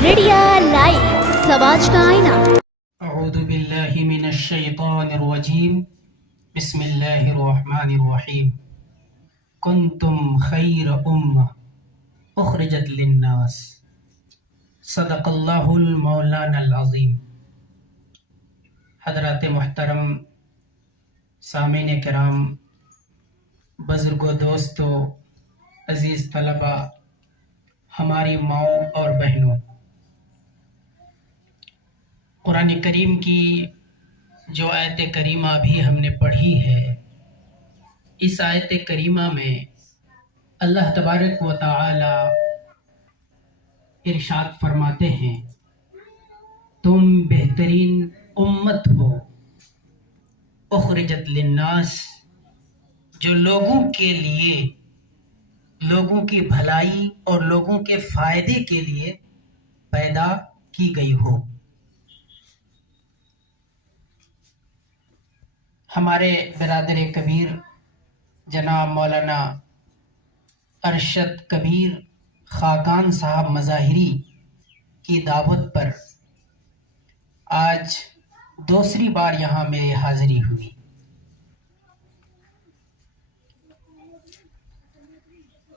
Khagaria live समाज का आईना। अऊज़ु बिल्लाहि मिनश शैतानिर रजीम। बिस्मिल्लाहिर रहमानिर रहीम। कुंतुम खैर उम्मह उखरिजत लिन्नास। सदक़ल्लाहुल मौलानाल अज़ीम। हज़रात मुहतरम सामीन किराम, बुज़ुर्गों, दोस्तों, अज़ीज़ तलबा, हमारी माओं और बहनों, कुरान करीम की जो आयत करीमा भी हमने पढ़ी है, इस आयत करीमा में अल्लाह तबारक व तआला इरशाद फरमाते हैं, तुम बेहतरीन उम्मत हो उखरिजत लिन्नास, जो लोगों के लिए, लोगों की भलाई और लोगों के फायदे के लिए पैदा की गई हो। हमारे बिरादर कबीर जनाब मौलाना अरशद कबीर खाकान साहब मज़ाहिरी की दावत पर आज दूसरी बार यहाँ मेरी हाज़िरी हुई।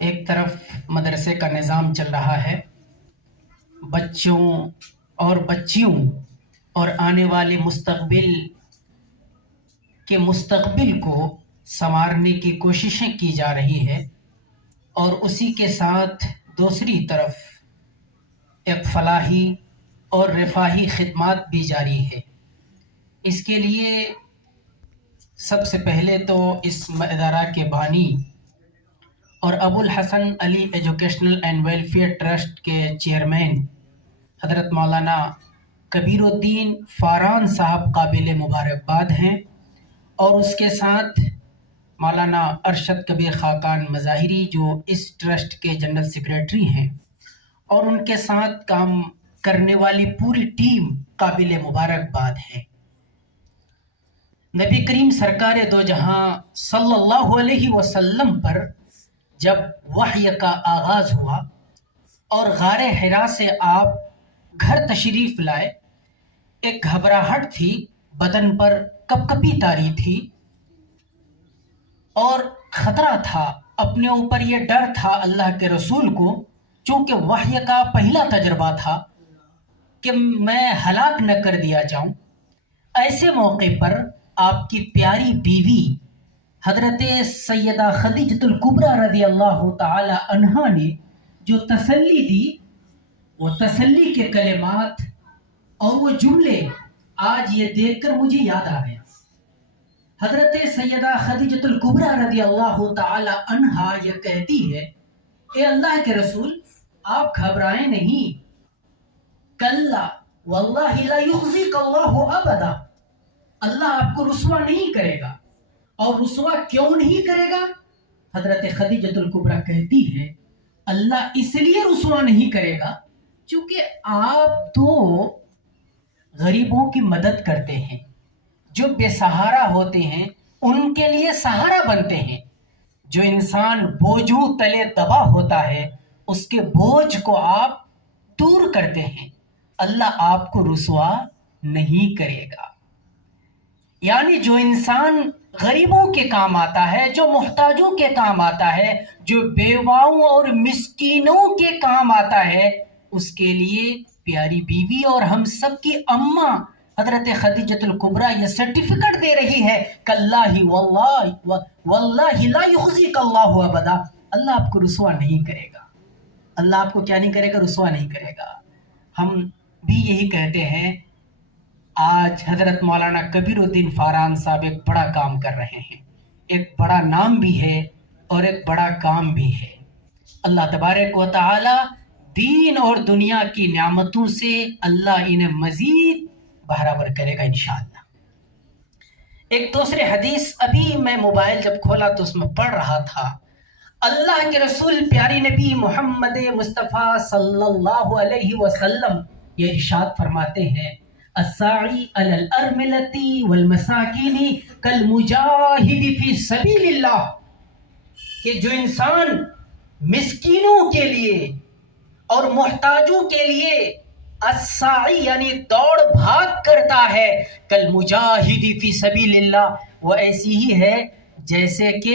एक तरफ मदरसे का निज़ाम चल रहा है, बच्चों और बच्चियों और आने वाले मुस्तक़बिल के मुस्तक़बिल को संवारने की कोशिशें की जा रही है, और उसी के साथ दूसरी तरफ एक फलाही और रिफाही खिदमात भी जारी है। इसके लिए सबसे पहले तो इस इदारा के बानी और Abul Hasan Ali educational and welfare trust के चेयरमैन हज़रत मौलाना कबीरुद्दीन फ़ारान साहब काबिल मुबारकबाद हैं, और उसके साथ मौलाना अरशद कबीर खाकान मज़ाहिरी जो इस ट्रस्ट के जनरल सेक्रेटरी हैं, और उनके साथ काम करने वाली पूरी टीम काबिल मुबारकबाद है। नबी करीम सरकार दो जहां सल्लल्लाहु अलैहि वसल्लम पर जब वह्य का आगाज़ हुआ और गारे हिरा से आप घर तशरीफ़ लाए, एक घबराहट थी, बदन पर कपकपी तारी थी और ख़तरा था, अपने ऊपर ये डर था अल्लाह के रसूल को, चूँकि वह्य का पहला तजर्बा था कि मैं हलाक न कर दिया जाऊँ। ऐसे मौके पर आपकी प्यारी बीवी हज़रत सैयदा खदीजतुल कुबरा रज़ी अल्लाह ताला अन्हा ने जो तसल्ली दी, वो तसल्ली के कलिमात और वो जुमले आज ये देखकर मुझे याद आ गया। हज़रत सैयदा खदीजतुल कुबरा रज़ी अल्लाह ताला अन्हा ये कहती है, ए अल्लाह के रसूल, आप घबराएं नहीं, कल्ला वल्लाहि ला युख़ज़िकल्लाहु अबदा, अल्लाह आपको रुसवा नहीं करेगा। और रुसवा क्यों नहीं करेगा? हज़रत खदीजतुल कुबरा कहती है, अल्लाह इसलिए रुसवा नहीं करेगा क्योंकि आप तो गरीबों की मदद करते हैं, जो बेसहारा होते हैं उनके लिए सहारा बनते हैं। जो इंसान बोझों तले दबा होता है उसके बोझ को आप दूर करते हैं, अल्लाह आपको रुसवा नहीं करेगा। यानी जो इंसान गरीबों के काम आता है, जो मुहताजों के काम आता है, जो बेवाओं और मिस्कीनों के काम आता है, उसके लिए प्यारी बीवी और हम सब की अम्मा हज़रत खदीजतुल कुबरा ये सर्टिफिकेट दे रही है, कल्लाही वल्लाही ला युख़ज़िकल्लाहु अबदा, अल्लाह आपको रुसवा नहीं करेगा। अल्लाह आपको क्या नहीं करेगा? रुसवा नहीं करेगा। हम भी यही कहते हैं। आज हज़रत मौलाना कबीरुद्दीन फ़ारान साहब एक बड़ा काम कर रहे हैं, एक बड़ा नाम भी है और एक बड़ा काम भी है। अल्लाह तबारक व तआला दीन और दुनिया की नियामतों से अल्लाह इन्हें मज़ीद बराबर करेगा इंशाअल्लाह। एक दूसरे हदीस अभी मैं मोबाइल जब खोला तो उसमें पढ़ रहा था, अल्लाह के रसूल प्यारी नबी मोहम्मद मुस्तफ़ा सल्लल्लाहु अलैहि वसल्लम ये इरशाद फरमाते हैं, अस्साई अलल अरमिलती वल मसाकिनी कल मुजाहिदी फी सबीलिल्लाह, कि जो इंसान मिस्कीनों के लिए और मोहताजों के लिए अस्साई यानी दौड़ भाग करता है, कल मुजाहिदी फी सबीलिल्लाह, वो ऐसी ही है जैसे कि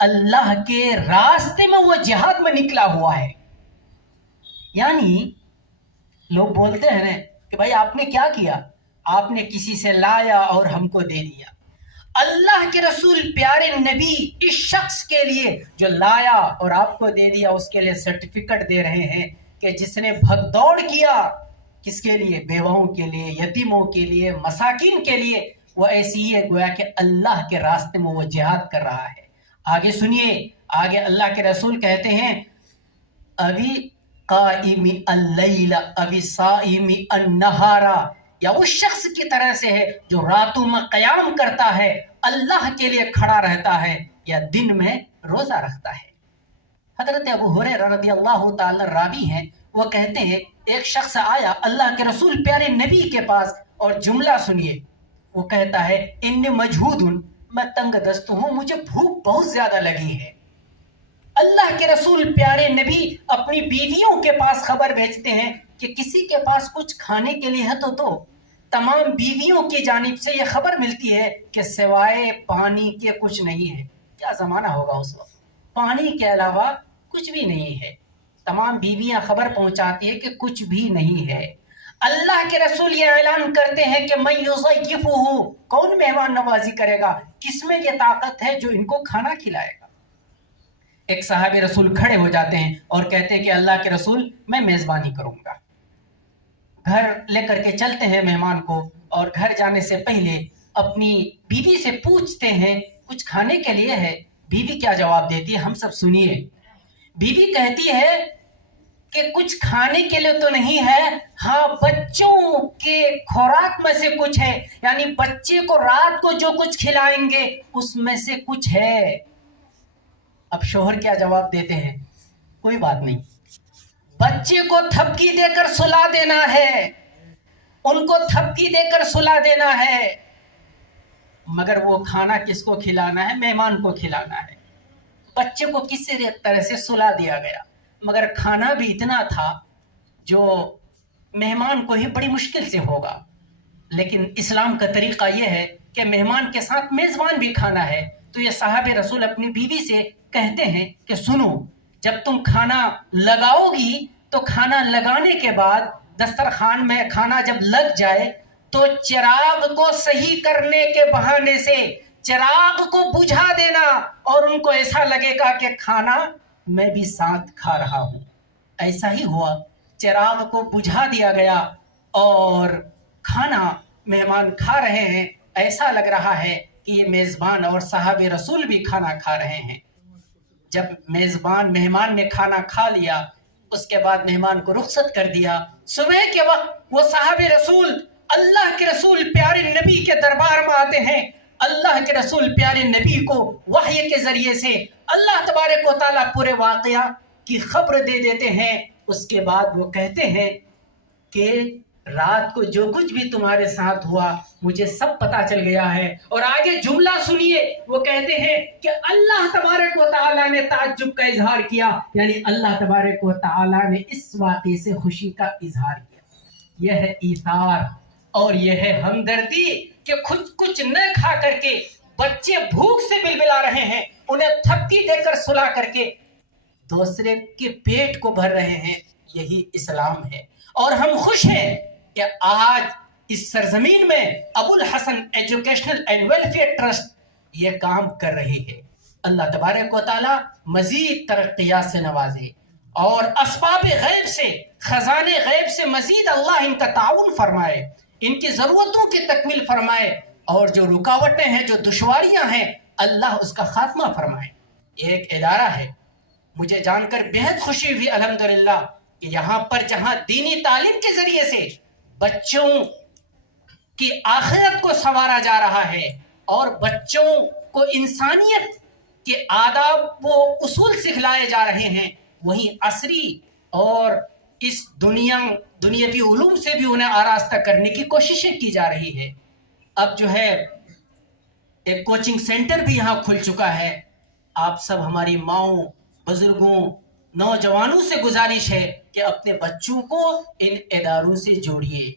अल्लाह के रास्ते में वो जिहाद में निकला हुआ है। यानी लोग बोलते हैं ना कि भाई आपने क्या किया, आपने किसी से लाया और हमको दे दिया। अल्लाह के रसूल प्यारे नबी इस शख्स के लिए जो लाया और आपको दे दिया उसके लिए सर्टिफिकेट दे रहे हैं कि जिसने भगदौड़ किया, किसके लिए? बेवाओं के लिए, यतीमों के लिए, मसाकिन के लिए, वो ऐसी ही है गोया कि अल्लाह के रास्ते में वो जिहाद कर रहा है। आगे सुनिए, आगे अल्लाह के रसूल कहते हैं अभी काइमी अल्लैला अभी साइमी अन्नहारा, या उस शख्स की तरह से है जो रातों में क़याम करता है, अल्लाह के लिए खड़ा रहता है, या दिन में रोज़ा रखता है। हज़रत अबू हुरैरा रज़ियल्लाहु ताला रावी हैं, वो कहते हैं एक शख्स आया अल्लाह के रसूल प्यारे नबी के पास और जुमला सुनिए, वो कहता है इन्नी मजहूदुन, मैं तंग दस्त हूँ, मुझे भूख बहुत ज़्यादा लगी है। अल्लाह के रसूल प्यारे नबी अपनी बीवियों के पास खबर भेजते हैं कि किसी के पास कुछ खाने के लिए है तो तमाम बीवियों की जानिब से यह खबर मिलती है कि सिवाय पानी के कुछ नहीं है। क्या ज़माना होगा उस वक्त, पानी के अलावा कुछ भी नहीं है। तमाम बीवियां खबर पहुंचाती है कि कुछ भी नहीं है। अल्लाह के रसूल ये ऐलान करते हैं कि मैं युज़य्यिफ़ुहु, कौन मेहमान नवाजी करेगा, किसमें ये ताकत है जो इनको खाना खिलाएगा। एक साहबी रसूल खड़े हो जाते हैं और कहते हैं कि अल्लाह के रसूल मैं मेज़बानी करूंगा। घर लेकर के चलते हैं मेहमान को, और घर जाने से पहले अपनी बीवी से पूछते हैं कुछ खाने के लिए है। बीवी क्या जवाब देती है, हम सब सुनिए। बीवी कहती है कि कुछ खाने के लिए तो नहीं है, हाँ बच्चों के खुराक में से कुछ है, यानी बच्चे को रात को जो कुछ खिलाएंगे उसमें से कुछ है। अब शोहर क्या जवाब देते हैं, कोई बात नहीं, बच्चे को थपकी देकर सुला देना है, उनको थपकी देकर सुला देना है, मगर वो खाना किसको खिलाना है? मेहमान को खिलाना है। बच्चे को किसी तरह से सुला दिया गया, मगर खाना भी इतना था जो मेहमान को ही बड़ी मुश्किल से होगा। लेकिन इस्लाम का तरीक़ा यह है कि मेहमान के साथ मेज़बान भी खाना है। तो ये साहब रसूल अपनी बीवी से कहते हैं कि सुनो, जब तुम खाना लगाओगी तो खाना लगाने के बाद दस्तरखान में खाना जब लग जाए तो चिराग को सही करने के बहाने से चिराग को बुझा देना, और उनको ऐसा लगेगा कि खाना मैं भी साथ खा रहा हूँ। ऐसा ही हुआ, चिराग को बुझा दिया गया और खाना मेहमान खा रहे हैं। ऐसा लग रहा है कि ये मेज़बान और साहब रसूल भी खाना खा रहे हैं। जब मेहमान ने खाना खा लिया, उसके बाद मेहमान को रुखसत कर दिया। सुबह के वक्त वो साहब रसूल अल्लाह के रसूल प्यारे नबी के दरबार में आते हैं। अल्लाह के रसूल प्यारे नबी को वही के ज़रिए से अल्लाह तबारक व तआला पूरे वाक़या की खबर दे देते हैं। उसके बाद वो कहते हैं कि रात को जो कुछ भी तुम्हारे साथ हुआ मुझे सब पता चल गया है। और आगे जुमला सुनिए, वो कहते हैं कि अल्लाह तबारक व तआला ने ताज्जुब का इजहार किया, यानी अल्लाह तबारक व तआला ने इस वाक़े से खुशी का इजहार किया। यह है ईसार और यह है हमदर्दी कि खुद कुछ न खा करके बच्चे भूख से बिलबिला रहे हैं, उन्हें थपकी देकर सुला करके दूसरे के पेट को भर रहे हैं। यही इस्लाम है। और हम खुश हैं कि आज इस सरजमीन में Abul Hasan educational and welfare trust ये काम कर रही है। अल्लाह तबारक व तआला मजीद तरक्कियात से नवाजे और असबाब गैब से, खजाने गैब से मजीद अल्लाह इनका ताउन फरमाए, इनकी ज़रूरतों की तकमील फरमाए, और जो रुकावटें हैं, जो दुश्वारियां हैं, अल्लाह उसका खात्मा फरमाए। एक इदारा है, मुझे जानकर बेहद खुशी हुई अल्हम्दुलिल्लाह कि यहाँ पर जहाँ दीनी तालीम के ज़रिए से बच्चों की आखिरत को संवारा जा रहा है और बच्चों को इंसानियत के आदाब व उसूल सिखलाए जा रहे हैं, वहीं असरी और इस दुनियावी उलूम से भी उन्हें आरास्ता करने की कोशिशें की जा रही है। अब जो है एक कोचिंग सेंटर भी यहाँ खुल चुका है। आप सब हमारी माओं, बुजुर्गों, नौजवानों से गुजारिश है کہ اپنے بچوں کو ان اداروں سے جوڑیے،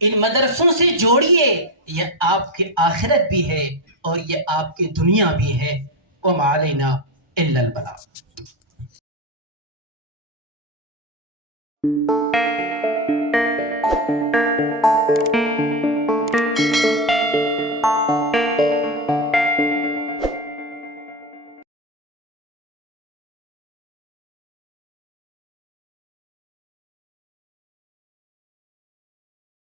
ان مدرسوں سے جوڑیے، یہ آپ کی آخرت بھی ہے اور یہ آپ کی دنیا بھی ہے۔ وما علینا الا البلاغ۔